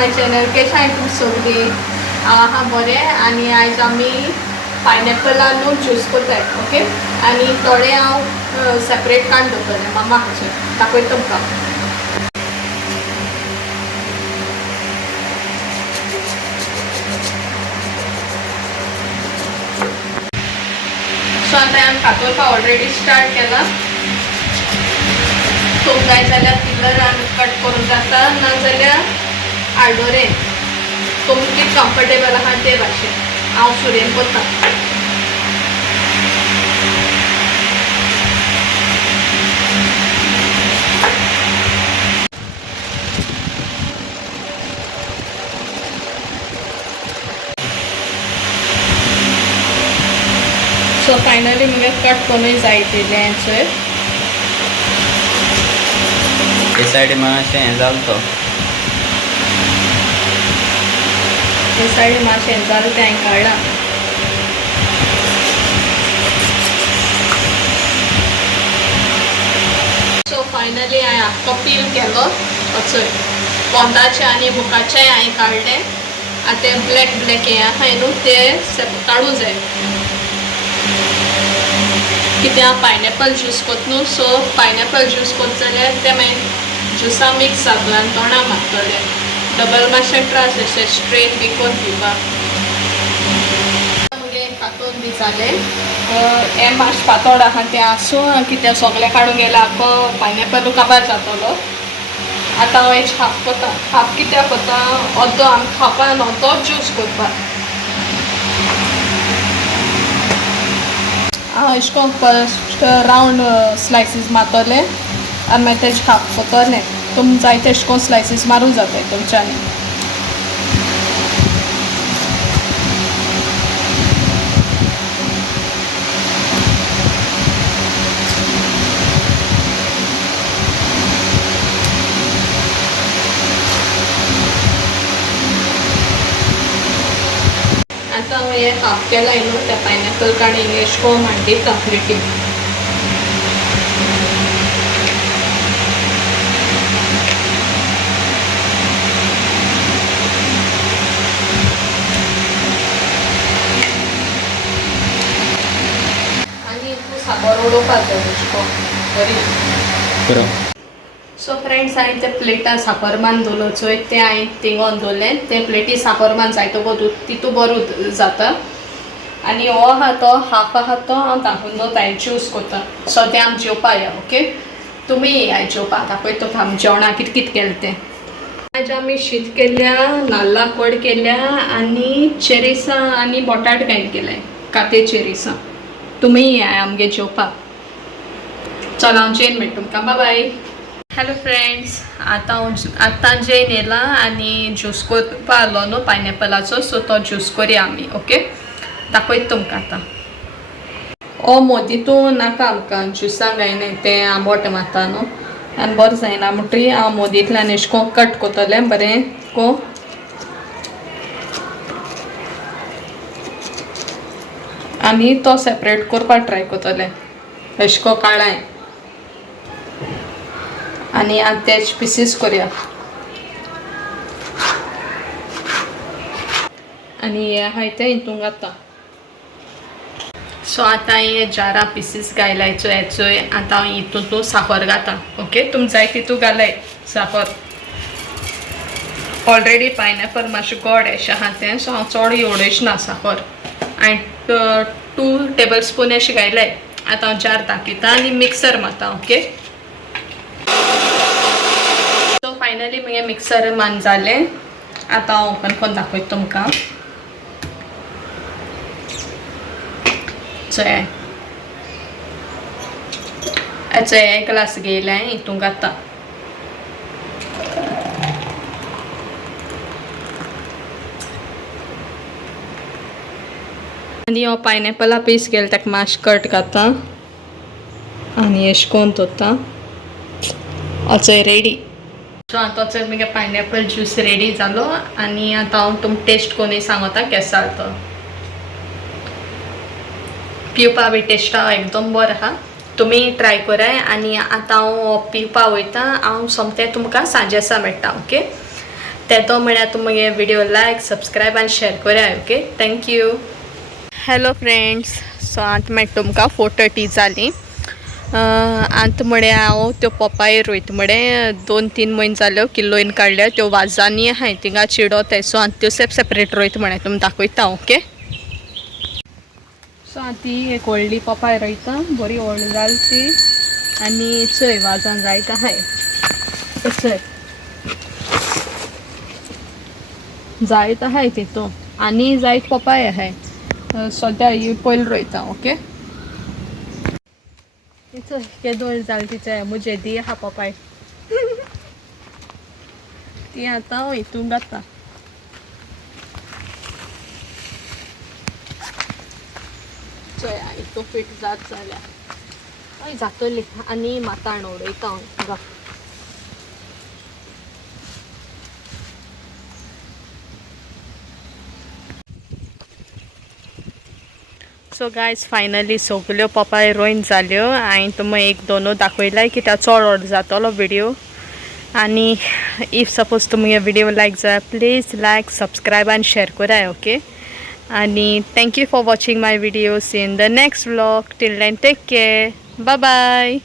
माय channel. कशें आहाय तुमी सगळीं? हांव आहा बरें. आनी आयज आमी पायनॅपलान ज्यूस करताय. ओके. आनी थोडे हांव सेपरेट काडून दवरतलें मामा हाचे दाखयता तुमकां. सो आतां हांवें कातरपाक ऑलरेडी स्टार्ट केला. तुमकां जाय जाल्यार पिलरान कट करूंक जाता, नाजाल्यार आडोरेन तुमकां कितें कम्फर्टेबल आहा ते भाशेन. हांव सुरेन करता. सो फायनली मुगे कट करूंक जाय तेलें चोय. हे सायडी मातशें हें जालें तो. हे सायडी मातशें हें जालें तें हांवें काडलां. सो फायनली हांवें आख्खो पील केलो. चोय पोंदाचें आनी बुकाचेंय हांवें काडलें. आतां तें ब्लॅक हें आहाय न्हू तें काडूं जाय. कित्याक हांव पायनॅपल ज्यूस करता न्हू, सो पायनॅपल ज्यूस करता जाल्यार तें मागीर ज्युसा मिक्स जातलें आनी तोंडाक मारतलें. डबल मातशें त्रास अशें स्ट्रेन बी करून पिवपाक. मुगें कातून बी जालें. हें मातशें पातळ आहा तें आसूं, कित्याक सगळें काडून गेल्यार आख्खो पायनॅपल काबार जातलो. आतां हांव हेच हाफ करता. हाफ कित्याक करता, अर्दो आमी खावपा आनी अर्दो ज्यूस करपाक. हांव अशें करून फस्ट रावंड स्लायसीस मारतलें आनी मागीर तेजें हाफ करतलें. तुमकां जाय तेशें करून स्लायसीस मारूंक जाताय तुमच्यांनी. आतां हांव हें हाफ केलां न्हू त्या पायनॅपल काडून अशें करून मांडयता प्लेटीन. साखर उडोवपाक जाय अशें करून बरी. सो फ्रेंड्स हांवें ते प्लेटार साखर मान दवरलो चोय तें हांवें तिंगोन दवरलें. ते प्लेटी साखर मान जायतो गो तितू बरो जाता. आनी हो आहा तो हाफ आहा तो हांव दाखोवन दवरता. हांवें ज्यूस करता. सद्या आमी जेवपा या. ओके. तुमी येयात जेवपाक. दाखयता तुका आमी जेवणाक कितें कितें केलें तें. आज आमी शीत केल्या, नाल्ला कोड केल्या आनी चेरीसां आनी बटाट घायन केल्याय, काते चेरीसां. तुमी येयात आमगे जेवपाक. चल हांव जेवन मेळटा तुमकां. Bye bye. हॅलो फ्रेंड्स, आतां जेवन येयलां आनी ज्यूस करपा आसलो न्हू पायनॅपलाचो, सो तो ज्यूस करया आमी. ओके. दाखयता तुमकां आतां. हो मोदीतू नाका आमकां ज्युसाक गायनाय तें आंबट मारता न्हू आनी बरें जायना म्हणटरी हांव मोदींतल्यान अशें करून कट करतलें बरें को. आनी तो सेपरेट करपाक ट्राय करतलें अशें को काळाय. आनी आतां तेच पिसीस करया. आनी हे आहाय तें हितून घालता. सो आतां हे जारा पिसीस घायलायचो हेचोय. आतां हांव हितून साखर घालता. ओके. तुमकां जाय तितू घालाय साखर. ऑलरेडी पायनॅपल मातशें गोड अशें आहा तें, सो हांव चड एवडयच ना साखर. हांवें 2 टेबल स्पून अशें घायलाय. आतां हांव जार दाखयता आनी मिक्सर मारता. ओके. सो फायनली मुगे मिक्सर मान जालें. आतां हांव ओपन करून दाखयता तुमकां. हेचो एक ग्लास घेयला हितून घालता. आनी हो पायनॅपला पीस केला ताका मातशें कट घालता आनी अशें करून दवरता. चोय रेडी. सो आतां चोय मुगे पायनॅपल ज्यूस रेडी जालो आनी आतां हांव तुमकां टेस्ट करून सांगता केसो जालो तो. पिवपा बी टेस्टा एकदम बरो आहा. तुमी ट्राय कराय. आनी आतां हांव पिवपा वयता. हांव सोमतें तुमकां सांजेसा मेळटा. ओके. तो म्हळ्यार तुमी हे व्हिडिओ लायक सबस्क्राईब आनी शेअर करा okay thank you. Hello friends, so आतां मागीर तुमकां 4:30 जाली. आतां म्हळ्यार हांव त्यो पपाय रोयता म्हळ्यार 2-3 म्हयने जाल्यो किलोईन काडल्या. त्यो वाजांनी आहाय थिंगा चिडोताय सो आतां त्यो सेपरेट रोयता म्हळ्यार तुमकां दाखयता ओके. सो आतां ती एक व्हडली पपाय रोयता, बरी व्हड जाली ती. आनी चोय वाजान जायत आहाय चोय जायत आहाय तितू आनी जायत पपाय आहाय. सद्या ही पयली रोयता ओके. चोय केदोळ जाली तिचे मुजे दी आहा पपाय ती आतां हितून घाता. चोय हितू फीट जात जाल्यार हय जातली आनी माताण उडयता हांव. सो गायज फायनली सगल्यो पपाय रोयन जाल्यो. हांवें तुमकां 1-2 दाखयलाय कित्याक चड व्हड जातलो व्हिडिओ. आनी इफ सपोज तुमकां हे व्हिडिओ लायक जाय प्लीज लायक सबस्क्रायब आनी शेअर कराय ओके. आनी thank you for watching my video. See in the next vlog. Till then take care. Bye bye.